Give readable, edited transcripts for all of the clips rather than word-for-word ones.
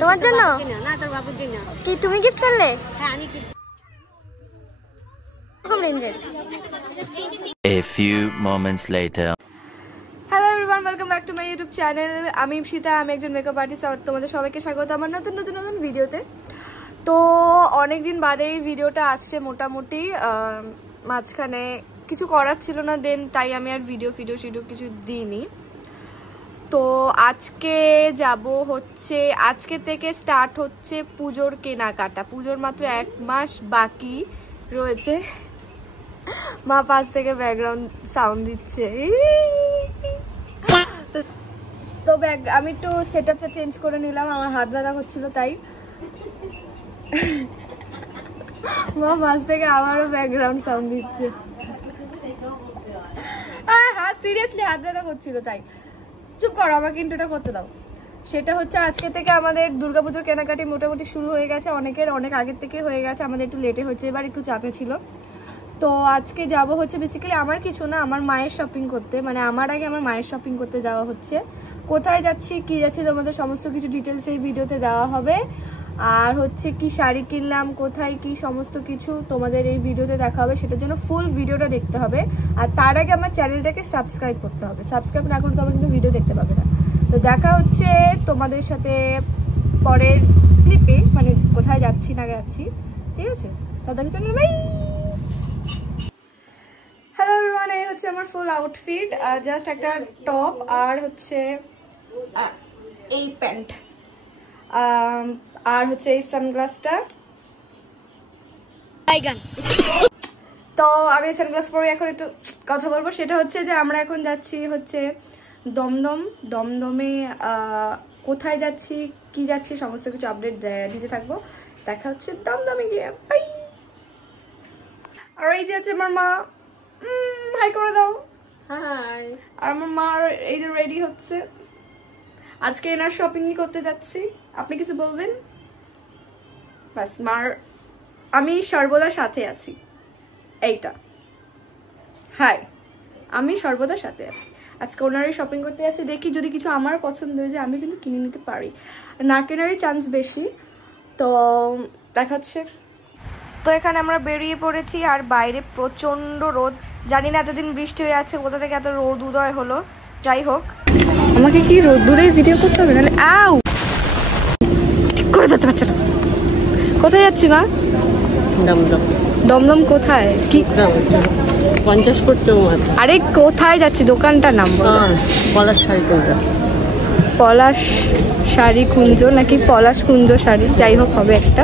তোমার জন্য কি তুমি গিফট করলে? A few moments later. Hello everyone, welcome back to my YouTube channel. আমি ঈপ্সিতা, আমি একজন মেকআপ আর্টিস্ট। আর তোমাদের সবাইকে স্বাগত আমার নতুন ভিডিওতে। তো অনেকদিন বাদে এই ভিডিওটা আসছে মোটামুটি। মাঝখানে কিছু করার ছিল না, দেন তাই আমি আর ভিডিও কিছু দিইনি। তো আজকে যাব হচ্ছে, আজকে থেকে স্টার্ট হচ্ছে পুজোর কেনাকাটা। পুজোর মাত্র 1 মাস বাকি রয়েছে। মা পাশ থেকে ব্যাকগ্রাউন্ড সাউন্ড দিচ্ছে। তো আমি একটু সেটআপটা চেঞ্জ করে নিলাম, আমার হাত ব্যথা হচ্ছিল তাই। মা পাশ থেকে আবারও ব্যাকগ্রাউন্ড সাউন্ড দিচ্ছে। সিরিয়াসলি হাত ব্যথা করছিল তাই। চুপ করো, আমাকে ইন্ট্রোটা করতে দাও। সেটা হচ্ছে আজকে থেকে আমাদের দুর্গাপুজোর কেনাকাটি মোটামুটি শুরু হয়ে গেছে। অনেকের অনেক আগের থেকে হয়ে গেছে, আমাদের একটু লেটে হচ্ছে, এবার একটু চাপে ছিল। তো আজকে যাব হচ্ছে বেসিক্যালি আমার কিছু না, আমার মায়ের শপিং করতে, মানে আমার আগে আমার মায়ের শপিং করতে যাওয়া হচ্ছে। কোথায় যাচ্ছি কি যাচ্ছি তোমাদের সমস্ত কিছু ডিটেলস এই ভিডিওতে দেওয়া হবে। আর হচ্ছে কি শাড়ি কিনলাম, কোথায় কি সমস্ত কিছু তোমাদের এই ভিডিওতে দেখা হবে। সেটার জন্য ফুল ভিডিওটা দেখতে হবে। আর তার আগে আমার চ্যানেলটাকে সাবস্ক্রাইব করতে হবে। সাবস্ক্রাইব না করলে তোমরা কিন্তু ভিডিও দেখতে পাবে না। তো দেখা হচ্ছে তোমাদের সাথে পরের ক্লিপে, মানে কোথায় যাচ্ছি না যাচ্ছি, ঠিক আছে? তাদের চ্যানেল বাই। হ্যালো এভরিওয়ান, এই হচ্ছে আমার ফুল আউটফিট। জাস্ট একটা টপ আর হচ্ছে এই প্যান্ট, আর হচ্ছে এই সানগ্লাসটা। তো আমি সানগ্লাস পরে এখন একটু কথা বলবো। সেটা হচ্ছে যে আমরা এখন যাচ্ছি হচ্ছে দমদমে। কোথায় যাচ্ছি কি যাচ্ছি সমস্ত কিছু আপডেট দিতে থাকবো। দেখা হচ্ছে দমদমে গিয়ে। বাই। আর এই যে আছে আমার মা, হাই করে দাও। হাই। আর আমার মা এই যে রেডি হচ্ছে, আজকে এনার শপিং করতে যাচ্ছি। আপনি কিছু বলবেন? বাস, মার আমি সর্বদা সাথে আছি, এইটা। হাই, আমি সর্বদা সাথে আছি। আজকে ওনারই শপিং করতে যাচ্ছি। দেখি যদি কিছু আমার পছন্দ হয়ে যায় আমি কিন্তু কিনে নিতে পারি, না কেনারই চান্স বেশি। তো দেখা হচ্ছে। তো এখানে আমরা বেরিয়ে পড়েছি, আর বাইরে প্রচণ্ড রোদ। জানি না এতদিন বৃষ্টি হয়ে আছে, কোথা থেকে এত রোদ উদয় হলো। যাই হোক, আমাকে কি রোদ দূরে ভিডিও করতে হবে নাহলে আউ ঠিক করে যেতে পারছে না। কোথায় যাচ্ছি মা? দমদম কোথায়? কি 50 করছে। আরে কোথায় যাচ্ছি? দোকানটার নাম পলাশ শাড়ি কুঞ্জ। পলাশ শাড়ি কুঞ্জ নাকি পলাশ কুঞ্জ শাড়ি, যাই হোক হবে একটা।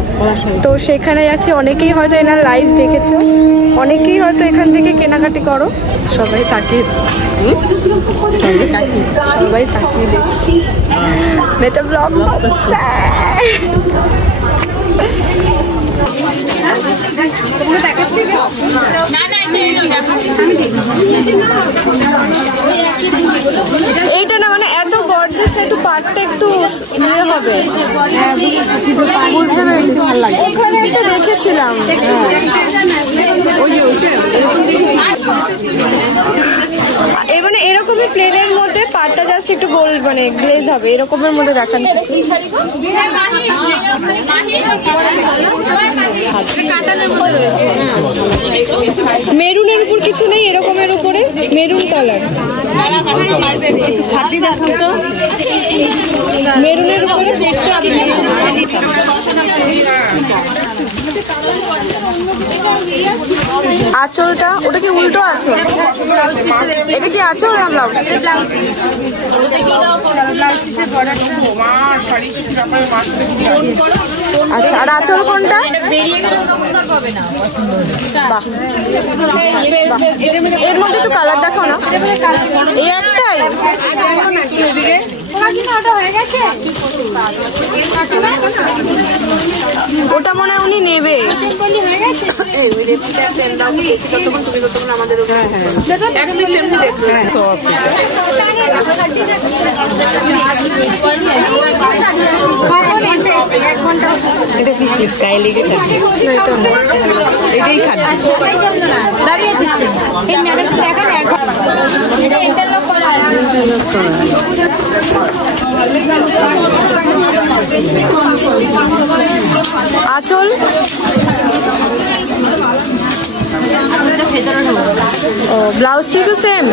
তো সেখানে যাচ্ছি। অনেকেই হয়তো এনার লাইভ দেখেছো, অনেকেই হয়তো এখান থেকে কেনাকাটি করো। সবাই তাকিয়ে দেখছি, মেটা ব্লগ এইটা না, মানে এত গর্জিয়াস একটু পাটটা একটু ইয়ে হবে, বুঝতে পেরেছি। ভালো লাগে। ওখানে একটা দেখেছিলাম, মানে এরকমই প্লেনের মধ্যে পাটটা জাস্ট একটু গোল্ড, মানে গ্লেজ হবে এরকমের মধ্যে দেখান। মেরুনের উপর কিছু নেই, এরকমের উপরে মেরুন কালার, মেরুনের উপরে আঁচলটা, ওটা কি উল্টো আঁচল? এটা কি আঁচল না ব্লাউজ? আচ্ছা, আর আঁচল কোনটা? এর মধ্যে একটু কালার দেখো না, এই একটাই। ওটা মনে হয় উনি নেবে। দাঁড়িয়ে আঁচল ও ব্লাউজ পিসও সেম।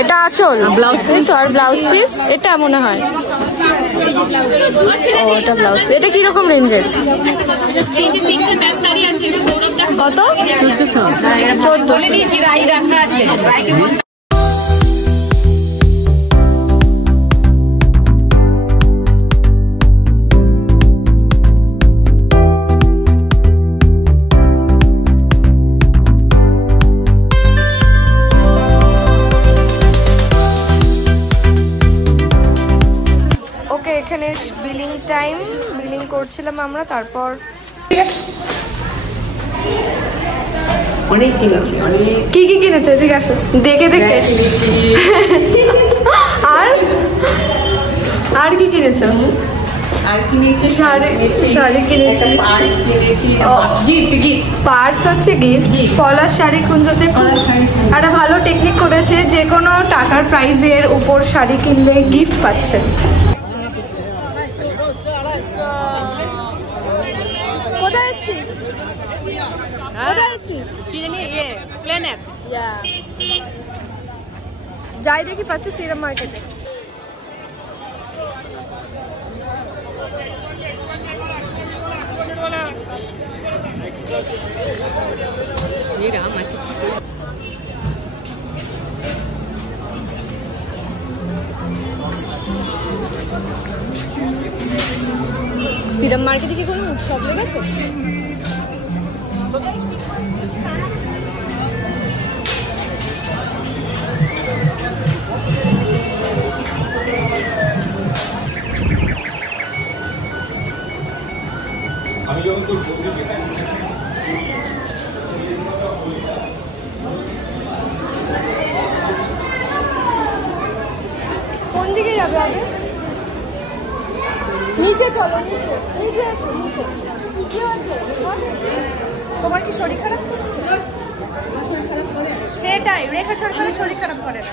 এটা আঁচল ব্লাউজ পিস তো, আর ব্লাউজ পিস এটা মনে হয়। ও এটা ব্লাউজ পিস। এটা কিরকম রেঞ্জের? কত? 1400। এখানে বিলিং টাইম, বিলিং করছিলাম আমরা। তারপর অনেক কিনেছি। কি কি কিনেছে? এদিকে আসো, দেখে দেখে। আর আর কি কিনেছো? আর কিনেছি শাড়ি কিনেছি, পার্স হচ্ছে গিফট। পলাশ শাড়ি কুঞ্জতে একটা ভালো টেকনিক করেছে, যে কোনো টাকার প্রাইজের উপর শাড়ি কিনলে গিফট পাচ্ছে। কোথায় এসছি? যাই দেখি ফার্স্টে সিরাম মার্কেটে। সিরাম মার্কেটে কি কোনো উৎসব লেগেছে? কোন দিকে যাবে আগে? নিচে চলো, নিচে নিচে এসো, নিচে। কি হয়েছে তোমার? কি শরীর খারাপ করছে? সেটাই, রেখা সরকারের শরীর খারাপ করে না।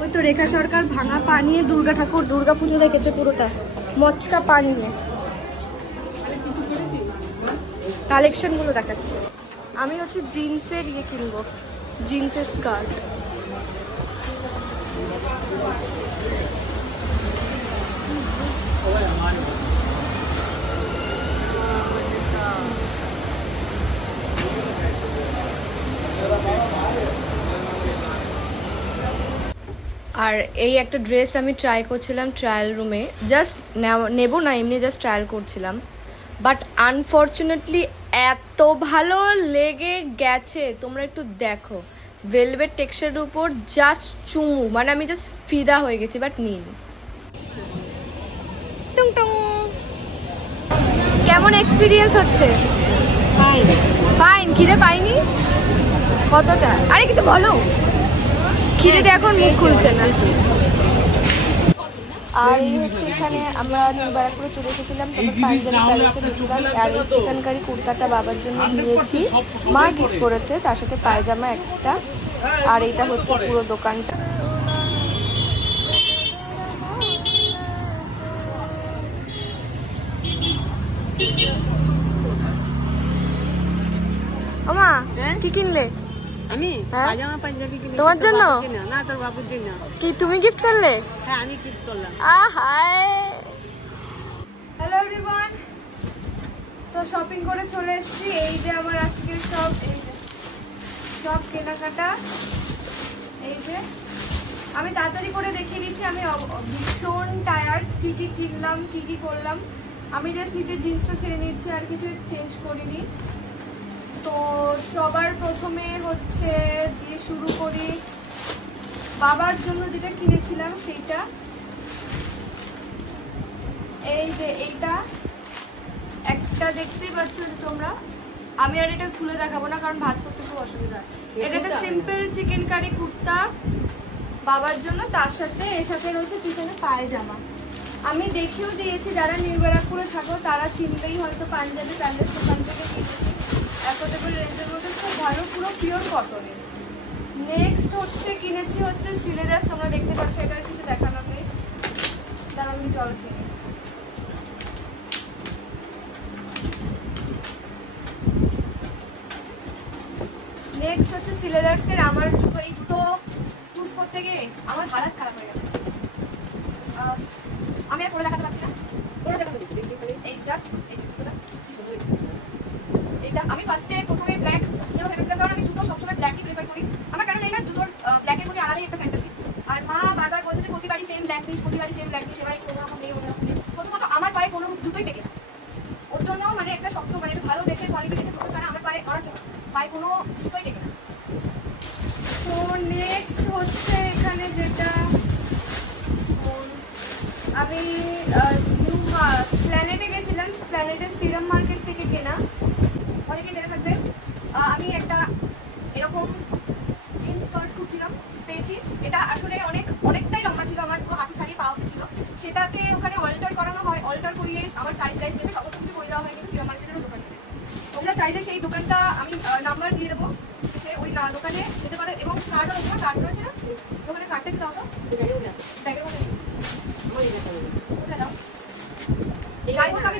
ওই তো রেখা সরকার ভাঙা পা নিয়ে দুর্গা ঠাকুর দুর্গা পুজো দেখেছে পুরোটা, মচকা পা নিয়ে। কালেকশন গুলো দেখাচ্ছে। আমি হচ্ছে জিন্সের ইয়ে কিনবো, জিন্সের স্কার্ট। আর এই একটা ড্রেস আমি ট্রাই করছিলাম ট্রায়াল রুমে, জাস্ট নেব না, এমনি জাস্ট ট্রায়াল করছিলাম। বাট আনফর্চুনেটলি এত ভালো লেগে গেছে, তোমরা একটু দেখো। ভেলভেট টেক্সচারের উপর জাস্ট চুমু, মানে আমি জাস্ট ফিদা হয়ে গেছি, বাট নিইনি। কেমন এক্সপিরিয়েন্স হচ্ছে? ফাইন। খিদে পাইনি? কতটা? আরে কিছু বলো। খিদেতে এখন মুখ খুলছে না। আর এই হচ্ছে এখানে আমরা ব্যারাকপুরে চলে এসেছিলাম, তারপর পাঞ্জাবি প্যালেসে ঢুকলাম। আর এই চিকেন কারি কুর্তাটা বাবার জন্য নিয়েছি, মা গিফট করেছে, তার সাথে পায়জামা একটা। আর এটা হচ্ছে পুরো দোকানটা। ওমা কি কিনলে? আমি পায়জামা পাঞ্জাবি কিনেছি। তোমার জন্য? না, তোর বাবুর জন্য। কি তুমি গিফট করলে? হ্যাঁ, আমি গিফট করলাম। Hi, hello everyone. তো শপিং করে চলে এসেছি। এই যে আমার আজকে সব কেনাকাটা। এই যে আমি তাড়াতাড়ি করে দেখিয়ে দিচ্ছি, আমি ভীষণ টায়ার্ড। কি কি কিনলাম, কি কি করলাম। আমি জাস্ট নিচে জিন্সটা ছেড়ে নিয়েছি, আর কিছু চেঞ্জ করিনি। তো সবার প্রথমে হচ্ছে দিয়ে শুরু করি বাবার জন্য যেটা কিনেছিলাম সেইটা। এই যে এইটা একটা দেখতেই পাচ্ছ যে তোমরা, আমি আর এটা খুলে দেখাবো না কারণ ভাঁজ করতে খুব অসুবিধা। এটা একটা সিম্পল চিকেন কারি কুর্তা বাবার জন্য, তার সাথে এর সাথে রয়েছে পিছনে পায়জামা। আমি দেখেও দিয়েছি, যারা নিউ ব্যারাকপুরে থাকো তারা চিনতেই হয়তো পাঞ্জাবি প্যালেস দোকান থেকে কিনেছি। অ্যাফোর্ডেবল রেঞ্জের মধ্যে খুব ভালো, পুরো পিওর কটনের। নেক্সট হচ্ছে কিনেছি হচ্ছে সিলেদার্স, তোমরা দেখতে পাচ্ছ, এটার কিছু দেখানো নেই, তারা আমি জল খেয়ে। নেক্সট হচ্ছে সিলেদার্সের। আমার জুতো, এই জুতো চুজ করতে গিয়ে আমার হালাত খারাপ হয়ে গেছে। আমি আর পরে দেখাতে পারছি না, পরে দেখাতে এই জাস্ট এই জুতোটা এইটা আমি প্রথমে ব্ল্যাক নিয়ে ভেবেছিলাম, কারণ আমি জুতো সবসময় ব্ল্যাকই প্রেফার করি। আমার কারণ এই না জুতোর ব্ল্যাকের প্রতি আলাদাই একটা ফ্যান্টাসি। আর মা বারবার বলছে যে প্রতিবারই সেম ব্ল্যাক নিস, প্রতিবারই সেম ব্ল্যাক নিস, এবারে কোনো রকম নেই, অন্যরকম নেই। প্রথমত আমার পায়ে কোনো জুতোই টেকে না, ওর জন্য মানে একটা শক্ত মানে ভালো দেখে কোয়ালিটি দেখে জুতো ছাড়া আমার পায়ে অনার জন্য পায়ে কোনো জুতোই টেকে না। তো নেক্সট হচ্ছে এখানে যেটা আমি প্ল্যানেটে গেছিলাম, প্ল্যানেটের সিরাম মার্কেট থেকে কেনা। অনেকে জেনে থাকবেন আমি একটা এরকম জিন্স স্কার্ট খুঁজছিলাম, পেয়েছি। এটা আসলে অনেকটাই লম্বা ছিল, আমার পুরো হাঁটু ছাড়িয়ে পাওয়া ছিল। সেটাকে ওখানে অল্টার করানো হয়, অল্টার করিয়ে আমার সাইজ ভেবে সমস্ত কিছু করে দেওয়া হয়, কিন্তু সিরাম মার্কেটেরও দোকান। তোমরা চাইলে সেই দোকানটা আমি নাম্বার দিয়ে দেবো, সে ওই দোকানে যেতে পারে। এবং কার্ডও রয়েছে, কার্ড রয়েছে না, দোকানের কার্ডটা কি দাও তো ব্যাগের মধ্যে দাও। যাই হোক আমি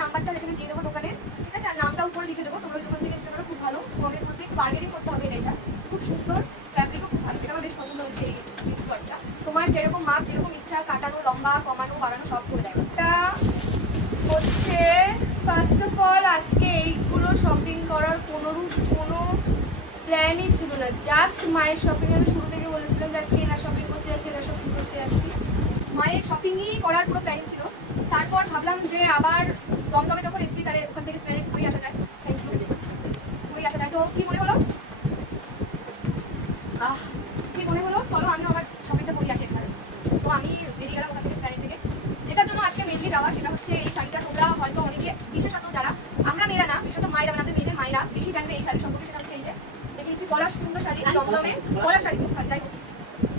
নাম্বারটা এখানে দিয়ে দেবো দোকানে, ঠিক আছে? আর নামটা উপরে লিখে দেবো, তোমরা ওই দোকান থেকে নিতে পারো। খুব ভালো, কমের মধ্যে বার্গেনিং করতে হবে। এটা খুব সুন্দর, ফ্যাব্রিকও খুব ভালো, এটা আমার বেশ পছন্দ হয়েছে। এই জিন্স স্কার্টটা তোমার যেরকম মাপ, যেরকম ইচ্ছা, কাটানো, লম্বা, কমানো, বাড়ানো সব করে দেয়। এটা হচ্ছে ফার্স্ট অফ অল আজকে এইগুলো শপিং করার কোনো প্ল্যানই ছিল না, জাস্ট মায়ের শপিং। আমি শুরু থেকে বলেছিলাম যে আজকে এনা শপিং করতে যাচ্ছি, এনা শপিং করতে যাচ্ছি। মায়ের শপিংই করার পুরো প্ল্যানিং ছিল। তারপর ভাবলাম যে আবার দমদমে যখন এসেছি তাহলে ওখান থেকে প্ল্যানেট ঘুরে আসা যায়, ঘুরে আসা যায়। তো কি মনে হলো চলো আমি আমার শপিংটা করে আসি এখানে। তো আমি বেরিয়ে গেলাম ওখান থেকে প্ল্যানেট থেকে। যেটার জন্য আজকে মেনলি যাওয়া সেটা হচ্ছে এই শাড়িটা। তোমরা হয়তো অনেকে, বিশেষত যারা আমরা মেয়েরা না, বিশেষত মায়েরা, আমাদের মেয়েদের মায়েরা বেশি জানবে এই শাড়ি সম্পর্কে। সেটা হচ্ছে এই যে দেখে নিচ্ছি পলাশ সুন্দর শাড়ি, দমদমে পলাশ শাড়ি, কিন্তু শাড়ি যাই হোক,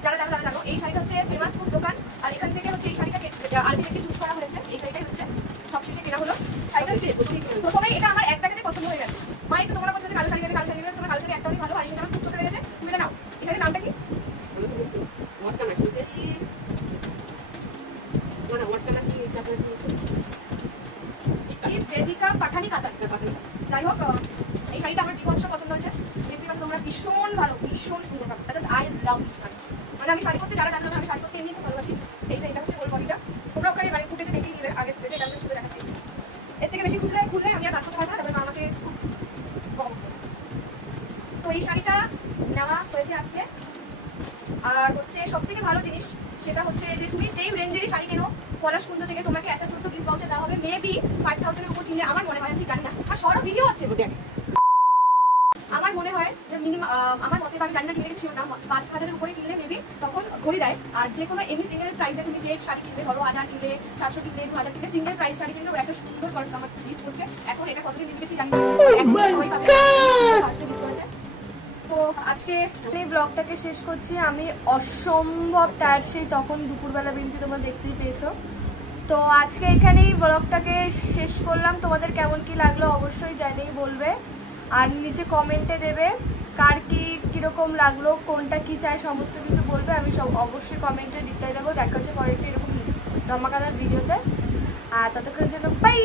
যারা জানো তারা জানো। এই শাড়িটা হচ্ছে ফেমাস ফুড দোকান, আর এখান থেকে হচ্ছে এই শাড়িটা আলটিমেটলি চুজ করা হয়েছে। এই শাড়িটাই হচ্ছে সবশেষে কেনা হলো। শাড়িটা প্রথমে এটা আমার এক প্যাকেটে পছন্দ হয়ে গেছে। মা একটু তোমরা বলছো যে কালো শাড়ি নেবে, কালো শাড়ি নেবে, তোমার কালো শাড়ি একটাই ভালো, আর আমার খুব চোখে লেগেছে, তুমি এটা নাও। এই শাড়ির নামটা কি? বেদিকা পাঠানি কাতার। যাই হোক এই শাড়িটা আমার বিভৎস পছন্দ হয়েছে। দেখতে পাচ্ছ তোমরা, ভীষণ ভালো, ভীষণ সুন্দর কাপড়। I love this sari. মানে আমি শাড়ি করতে, যারা জানো আমি শাড়ি করতে এমনি খুব ভালোবাসি। এই যে এটা হচ্ছে গোল বডিটা, তোমরা ওখানে মানে ফুটেজে দেখেই নিবে। আগে ফুটেজে এটা আমি খুলে দেখাচ্ছি, এর থেকে বেশি খুললে আমি আর কাজ করতে পারবো না, তারপরে মা আমাকে খুব কম। তো এই শাড়িটা নেওয়া হয়েছে আজকে। আর হচ্ছে সব থেকে ভালো জিনিস সেটা হচ্ছে যে তুমি যেই রেঞ্জেরই শাড়ি কেনো পলাশ কুঞ্জ থেকে, তোমাকে একটা ছোট্ট গিফট ভাউচার দেওয়া হবে। মেবি 5000 এর উপর কিনলে আমার মনে হয়, আমি জানি না, আর সরো ভিডিও হচ্ছে বটে, আমার মনে হয় যে মিনিমাম, আমার মতে আমি জানি না কিনলে শিওর না, 5000 এর উপরে কিনলে মেবি তখন ঘড়ি দেয়। আর যে কোনো এমনি সিঙ্গেল প্রাইসে তুমি যে শাড়ি কিনবে, ধরো 1000 কিনলে, 700 কিনলে, 2000 কিনলে, সিঙ্গেল প্রাইস শাড়ি কিনলে ওরা একটা সুন্দর পার্স আমার গিফট করছে। এখন এটা কতদিন লিমিটেড জানি না, এখন সবাই পাবে পার্সটা গিফট করেছে। তো আজকে এই ব্লগটাকে শেষ করছি। আমি অসম্ভব টায়ার্ড, সেই তখন দুপুরবেলা বেরিয়েছি, তোমরা দেখতেই পেয়েছো। তো আজকে এখানেই ব্লগটাকে শেষ করলাম। তোমাদের কেমন কি লাগলো অবশ্যই জানিয়ে বলবে, আর নিচে কমেন্টে দেবে কার কিরকম লাগলো, কোনটা কি চাই সমস্ত কিছু বলবে। আমি সব অবশ্যই কমেন্টে রিপ্লাই দেবো। দেখা হচ্ছে পরে একটা এরকম ধমাকাদার ভিডিওতে। আর ততক্ষণের জন্য বাই।